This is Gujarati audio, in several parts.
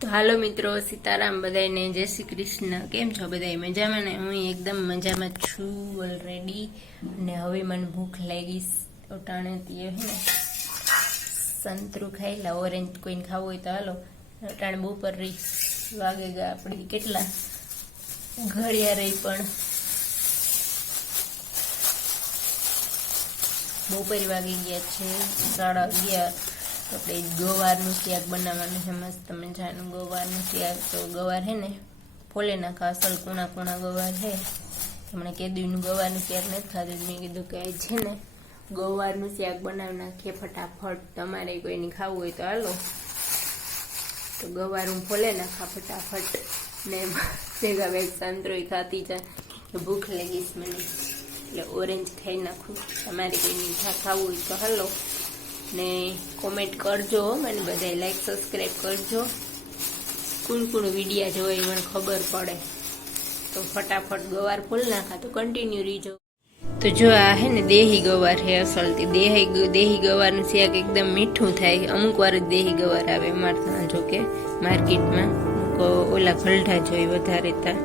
તો હાલો મિત્રો, સીતારામ બધાને જય શ્રી કૃષ્ણ. કેમ છો બધા મજામાં ને? હું એકદમ મજામાં છું ઓલરેડી અને હવે મને ભૂખ લાગી ઓટાણે તે હે સંતરું ખાઈલા ઓરેન્જ કોઈને ખાવું હોય તો હાલો, ઓટાણે બપોર રહી વાગે ગયા આપણી કેટલા ઘડિયા રહી પણ. બપોર વાગી ગયા છે, સાડા અગિયાર. તો આપણે ગવારનું શાક બનાવવાનું છે, મસ્ત મજાનું ગવારનું શાક તો ગવાર હે ને? ફોલે નાખા અસલ કુણા કુણા ગવાર છે હમણાં કેદીનું ગવારનું શાક નથી ખાધું મેં કીધું કે છે ને, ગવારનું શાક બનાવી નાખીએ ફટાફટ. તમારે કોઈને ખાવું હોય તો હાલો. તો ગવાર હું ફોલે નાખા ફટાફટ. ને ભેગા ભેગ સંતરોય ખાતી જાય. ભૂખ લાગીશ મને. એટલે ઓરેન્જ ખાઈ નાખું. તમારે કોઈની ખાવું હોય તો હાલો. ને કોમેન્ટ કરજો મને બધાય લાઈક સબસ્ક્રાઈબ કરજો. કુલ કુલ વિડીયા એ મને ખબર પડે. તો ફટાફટ ગવાર ફૂલ નાખા, તો કન્ટિન્યુ રીજો તો જો આ હે ને દેહી ગવાર હે અસલથી દેહી દેહી ગવારનું શાક એકદમ મીઠું થાય. અમુક વાર જ દેહી ગવાર આવે મારતા જો કે માર્કેટમાં. ઓલા ખલઢા જોઈ વધારે તા.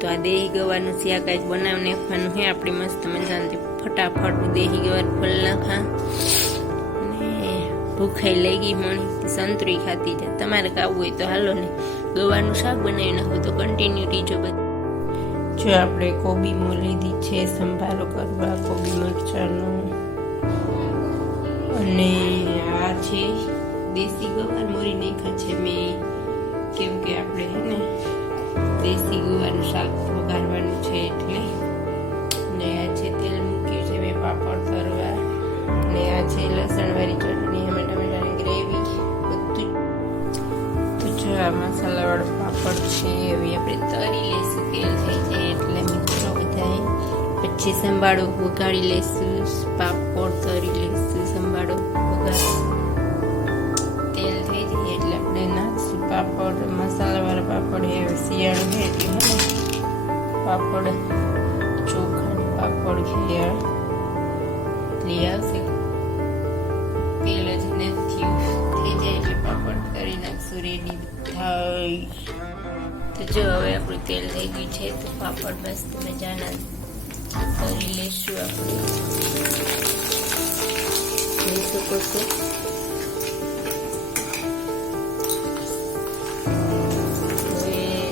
તો આ દેહી ગવારનું શાક આજ બનાવી નાખવાનું હે, આપણી મસ્ત મજાની. ફટાફટ દેહી ગવાર ફૂલ નાખા. ભૂખાઈ લઈ ગઈ મણી સંતરી ખાતી જાય તમારે ખાવું હોય તો હાલો ને ગવાનું શાક બનાવી નાખો તો કન્ટિન્યુ રીજો બધું જો આપણે કોબી મો લીધી છે, સંભારો કરવા, કોબી મરચાંનો. અને આ છે દેશી ગવાર મોરી નાખ્યા છે મેં. કેમ કે આપણે હે ને, દેશી ગવારનું શાક વઘારવાનું છે એટલે. ને આ છે તેલ મૂક્યું છે, મેં પાપડ તરવા. ને આ છે લસણવાળી ચટણી અમે ટમેટાની ગ્રેવી, બધું તો જો આ મસાલાવાળો પાપડ છે, હવે આપણે તરી લઈશું તેલ થઈ જાય એટલે મિત્રો બધાએ પછી સંભાળો વઘાડી લઈશું, પાપડ તરી લઈશું, સંભાળો, વઘાર. તેલ થઈ જાય એટલે આપણે નાખશું પાપડ મસાલાવાળા પાપડ એ શિયાળો છે એટલે પાપડ ચોખા પાપડ ઘેર લઈ આવશે એટલે કરી નાખશું રેડી થઈ તો જો હવે આપણું તેલ થઈ ગયું છે, તો પાપડ મસ્ત મજાના કરી લેશું આપણે. જોઈ શકો છો.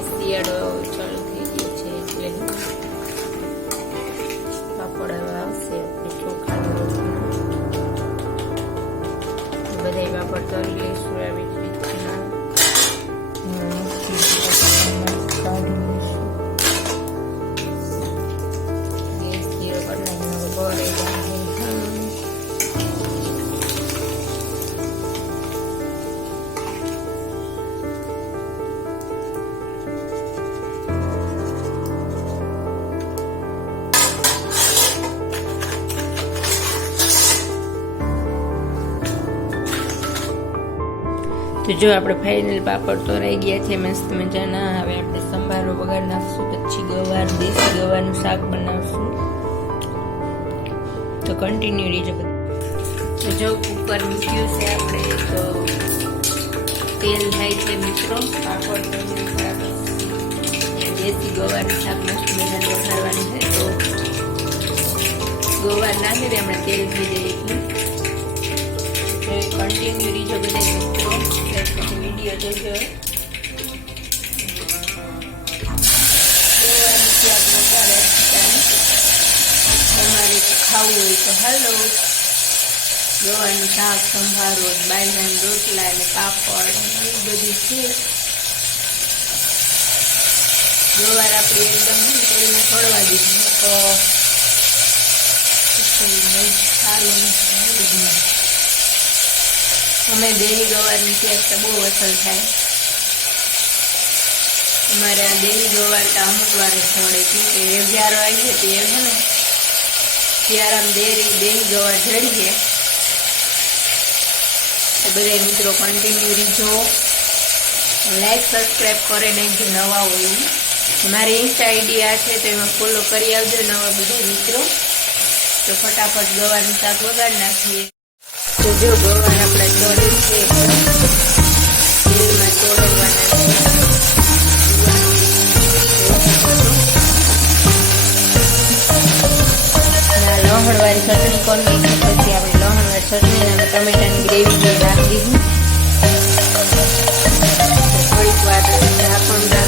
શિયાળો ચાલુ થઈ ગયો છે પાપડ હવે આવશે, આપણે ચોખાનો બધા લઈશું. તો જો આપણે ફાઇનલ પાપડ તો રહી ગયા છે, મસ્ત મજાના. હવે આપણે સંભારો વગર નાખશું, પછી ગવાર, દેશી ગવારનું શાક બનાવશું. તો કન્ટિન્યુ રહીજો તો જો કુકર મૂક્યું છે આપણે, તો તેલ થાય છે મિત્રો. પાપડ દેશી ગવારનું શાક મસ્ત મજાનું વઘારવાનું છે. તો ગવાર નાખી દે, હમણાં તેલ થઈ જાય એટલું. કન્ટિન્યુ રીજો બધા મિત્રો પછી વીડિયો જોજો તમારે ખાવું હોય તો હાલો ગવાનું શાક સંભારો બાજરાના રોટલા અને પાપડ એ બધું છે. ગવાર આપણે એકદમ તેલને છોડવા દીધું. તો સારું અમે દેહી ગવારની શેક તો બહુ અસર થાય. અમારે આ દેવી ગવાર તો અમુક વાર છોડે છે કે અગિયાર આવીએ તે છે ને? ત્યારે આમ દેરી દેહી ગવાર જડીએ. તો બધા મિત્રો કન્ટિન્યુ રીજો. લાઈક સબસ્ક્રાઈબ કરે નહીં જે નવા હોય. મારી ઇન્સ્ટા આઈડી આ છે તો એમાં ફોલો કરી આવજો નવા બધા મિત્રો. તો ફટાફટ ગવાનું શાક વગાડી નાખીએ. જો ગોવાર આપણે ચોરી છે તેલમાં લહણવાળી ચટણી કરી પછી આપણે લહણવાળી ચટણી અને ટમેટાની ગ્રેવી રાખી દીધી થોડીક વાર આપણને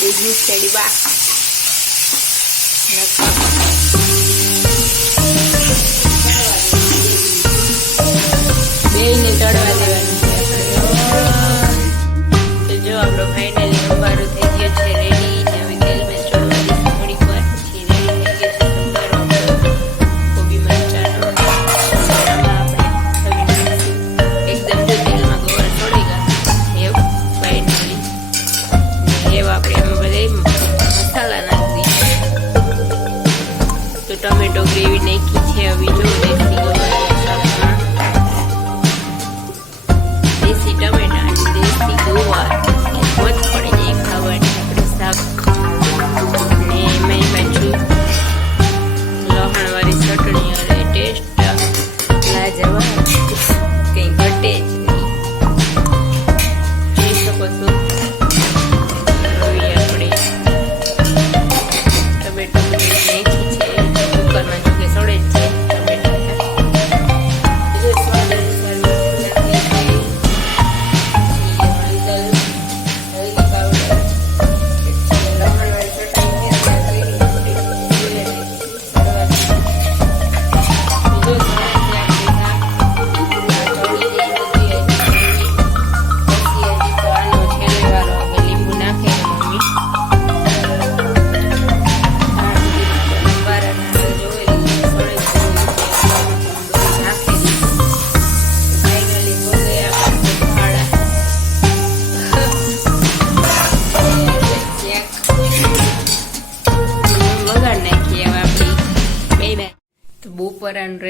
ગયું સેડી બા ગ્રેવી નાખી છે હવે જો દેશી ટમેટા અને દેશી ગોવા. એ મોજ પડી ખાવાની આપણે શાક. ને એમાંય પાછું લહણવાળી ચટણી અને ટેસ્ટ લાજવા કંઈ ઘટે જ જોઈ શકો છો. હવે આપણે ટમેટો નાખી છે. કુકરમાં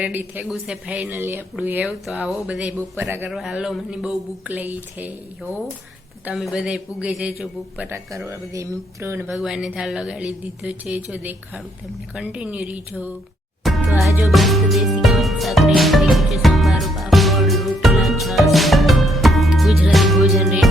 રેડી થઈ ગયું છે ફાઇનલી આપણું એવું. તો આવો બધા બપોરા કરવા હાલો, મને બહુ ભૂખ લાગી છે. હો. તો તમે બધા પૂગે જજો બપોરા કરવા બધા મિત્રો અને ભગવાનને થાળ લગાડી દીધો છે. જો દેખાડું તમને કન્ટિન્યુ રીજો. તો આજો મસ્ત દેશી ગવાનું શાક ગુજરાતી ભોજન રેડી